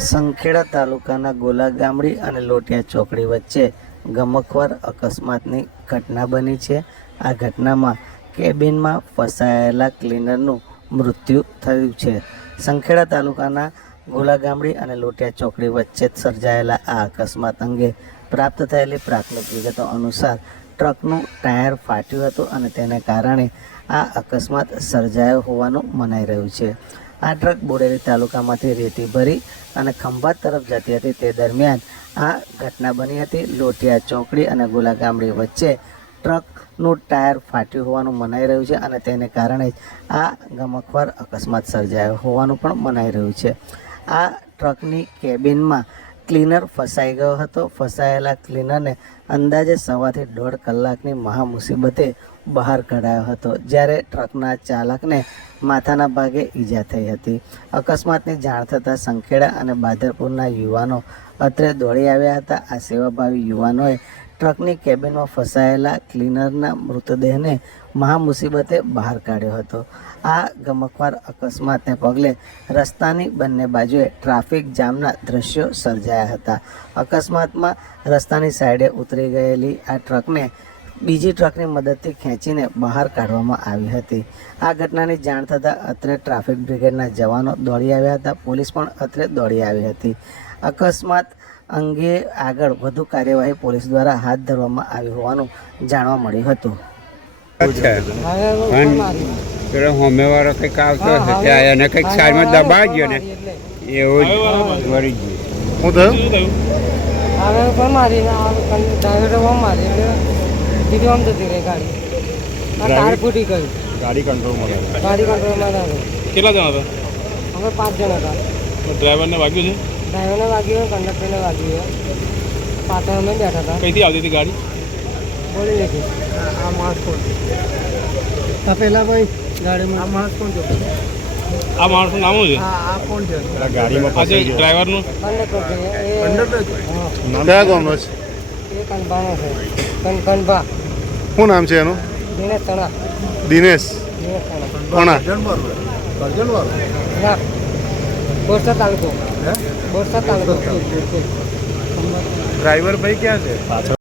સંખેડા તાલુકાના ગોલા ગામડી અને લોટિયા ચોકડી વચ્ચે ગમખ્વાર અકસ્માતની ઘટના બની છે। આ ઘટનામાં કેબિનમાં ફસાયેલા ક્લીનરનું મૃત્યુ થયું છે। સંખેડા તાલુકાના ગોલા ગામડી અને લોટિયા ચોકડી વચ્ચે સર્જાયેલા આ અકસ્માત અંગે પ્રાપ્ત થયેલી પ્રાથમિક વિગતો અનુસાર ટ્રકનું ટાયર ફાટ્યું હતું અને તેને કારણે આ અકસ્માત સર્જાયો હોવાનું મનાઈ રહ્યું છે। આ ટ્રક બોડેલી તાલુકામાંથી રેતી ભરી અને ખંભાત તરફ જતી હતી તે દરમિયાન આ ઘટના બની હતી। લોટિયા ચોકડી અને ગોલા ગામડી વચ્ચે ટ્રકનું ટાયર ફાટ્યું હોવાનું મનાઈ રહ્યું છે અને તેને કારણે જ આ ગમખ્વાર અકસ્માત સર્જાયો હોવાનું પણ મનાઈ રહ્યું છે। આ ટ્રકની કેબિનમાં ક્લીનર ફસાઈ ગયો હતો। ફસાયેલા ક્લીનરને અંદાજે 1.5 થી 1.5 કલાકની મહા મુસીબતે બહાર કઢાયો હતો, જ્યારે ટ્રકના ચાલકને માથાના ભાગે ઈજા થઈ હતી। અકસ્માતની જાણ થતાં સંખેડા અને બાદરપુરના યુવાનો અત્રે દોડી આવ્યા હતા। આ સેવાભાવી યુવાનોએ ટ્રકની કેબિનમાં ફસાયેલા ક્લીનરના મૃતદેહને મહા મુસીબતે બહાર કાઢ્યો હતો। આ ગમખ્વાર અકસ્માતને પગલે રસ્તાની બંને બાજુએ ટ્રાફિક જામના દ્રશ્યો સર્જાયા હતા। અકસ્માતમાં રસ્તાની સાઈડે ઉતરી ગયેલી આ ટ્રકને બીજી ટ્રકની મદદથી ખેંચીને બહાર કાઢવામાં આવી હતી। આ ઘટનાની જાણ થતાં અત્રે ટ્રાફિક બ્રિગેડના જવાનો દોડી આવ્યા હતા। પોલીસ પણ અત્રે દોડી આવી હતી। અકસ્માત અંગે આગળ વધુ કાર્યવાહી પોલીસ દ્વારા હાથ ધરવામાં આવી હોવાનું જાણવા મળ્યું હતું। પેલો હોમેવાળો કંઈક આવતો હશે ત્યાં એને કંઈક સાઈડમાં દબાઈ ગયો ને એવું જ વળી ગયું। હું થયું આવે પણ મારીને ડ્રાઈવરે બહુ મારી દીધી આમ જતી રહી ગાડી આ ટાયર ફૂટી ગયું। ગાડી કંટ્રોલમાં આવે। કેટલા જણા હતા? અમે 5 જણા હતા। ડ્રાઈવરને વાગ્યું છે? ડ્રાઈવરને વાગ્યું, કંડક્ટરને વાગ્યું, પાછળ અમે બેઠા હતા। કઈથી આવતી હતી ગાડી? બોલી લીધી આ માણસ કોણ આ પેલા ભાઈ ગાડીમાં આ માણસ કોણ છે? આ માણસનું નામ શું છે? આ કોણ છે? ગાડીમાં આજે ડ્રાઈવરનું કંડક્ટર છે કયા ગામનો છે? એ કનભાનો છે કનભા। શું નામ છે એનું? દિનેશ તણા। દિનેશ કોણા? ના બોરસદ તાલુકો। બોરસદ તાલુકો। ડ્રાઈવર ભાઈ ક્યાં છે?